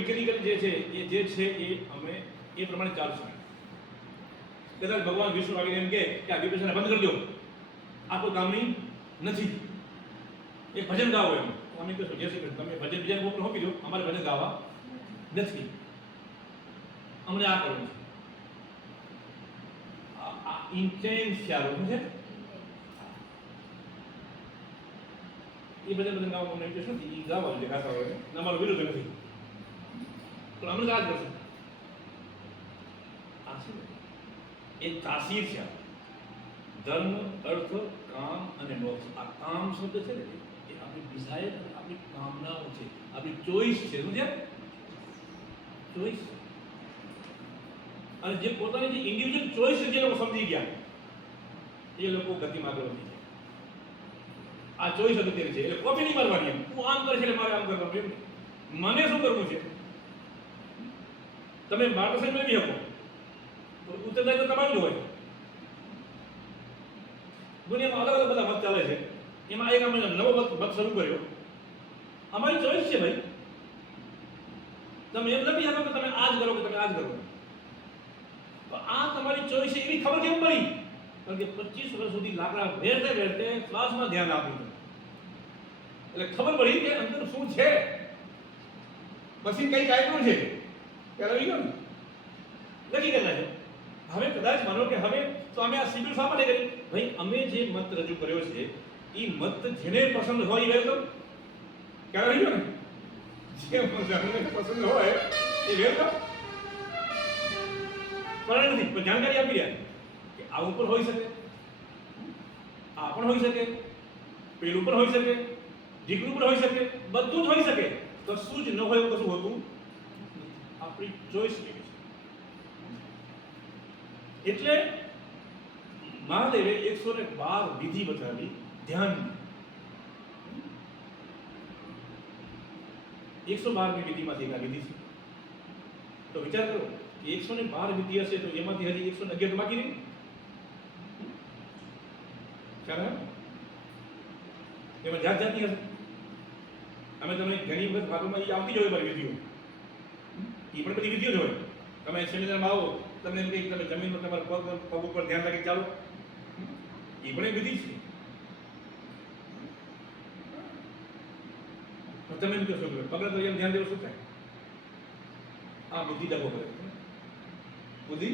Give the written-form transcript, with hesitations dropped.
Mechanical જે છે એ અમે એ પ્રમાણે ચાલશું. કદાચ ભગવાન વિષ્ણુ આવીને એમ કે આ વિપેશને બંધ કરી દો, આ કોઈ કામની નથી, એક ભજન ગાઓ એમ, અમે કહીશું જય શ્રી કૃષ્ણ, તમે ભજન બીજા કોઈને સોંપી દો, અમારે ભજન ગાવા નથી, અમને આ કરવું છે. આ ઇન્ટેન્સ ચાલુ છે. એ ભજન ગાવા અમને ઇન્ટરેસ્ટ નથી, એ ગાવા જોઈએ ગાતા હોય, અમારો વિરોધ નથી, પણ અમને આ જ કરશે. આ છે એ તાસીર છે. ધર્મ, અર્થ, કામ અને મોક્ષ. આ કામ શબ્દ છે ને એ આપણી ડિઝાયર, આપણી કામનાઓ છે, આપણી ચોઈસ છે. શું છે? ચોઈસ. અને જે પોતાની જે ઇન્ડિવિજ્યુઅલ ચોઈસ છે, જે લોકો સમજી ગયા એ લોકો ગતિમાં આગળ વધી જાય. આ ચોઈસ અગત્યની છે, એટલે કોપી નહીં મારવાની. એમ હું આમ કરે છે એટલે મારે આમ કરવાનું, એમ મને શું કરવું છે. તમે માર્ગદર્શન મેળવી શકો તો ઉત્તરદાયિત્વ તમારું જ હોય. દુનિયામાં અલગ અલગ બધા મત ચાલે છે, એમાં એક અમે નવો મત શરૂ કર્યો. અમારી ચોઈસ છે ભાઈ. તમે એમ નથી શકો કે તમે આ જ કરો કે તમે આ જ કરો. તો આ તમારી ચોઈસ છે, એની ખબર કેમ પડી? કારણ કે 25 વર્ષ સુધી લાકડા વેરતે વેરતે ક્લાસમાં ધ્યાન આપ્યું, એટલે ખબર પડી કે અંદર શું છે, પછી કઈ કાયદો છે ત્યારે આવી ગયો ને નક્કી કરી નાખ્યો. હવે કદાચ માનો કે હવે તો અમે આ શિબિર શા માટે કરી? ભાઈ અમે જે મત રજૂ કર્યો છે એ મત જેને પસંદ હોય એ વેલકમ. ક્યારે આવી ગયો ને જે મત પસંદ હોય એ વેલકમ. પણ નથી, પણ જાણકારી આપી રહ્યા કે આવું પણ હોઈ શકે, આ પણ હોઈ શકે, પેલું પણ હોઈ શકે, ઢીકલું પણ હોઈ શકે, બધું જ હોઈ શકે. કશું જ ન હોય એવું કશું હોતું આપણી ચોઈસ કેવી છે. એટલે મહાદેવે 112 વિધિ બતાવી ધ્યાન. 112ની વિધિમાંથી એક વિધિ છે. તો વિચાર કરો, 112 વિધિ હશે તો એમાંથી હજી 111 બાકી નહીં. ખ્યાલ એમાં જાત જાતની હશે. અમે તમે ઘણી વખત વાતોમાં એ આવતી જ હોય બધી વિધિઓ, એ પણ બધી વિધિઓ જ હોય. તમે સેમિનારમાં આવો, તમને એમ કહે તમે જમીનમાં તમારા પગ ઉપર ધ્યાન રાખી ચાલો, એ પણ એક વિધિ છે. તમે એમ કહેશો પગલા તો એમ ધ્યાન દેવું શું થાય? આ બુદ્ધિ દગો કરે, બુદ્ધિ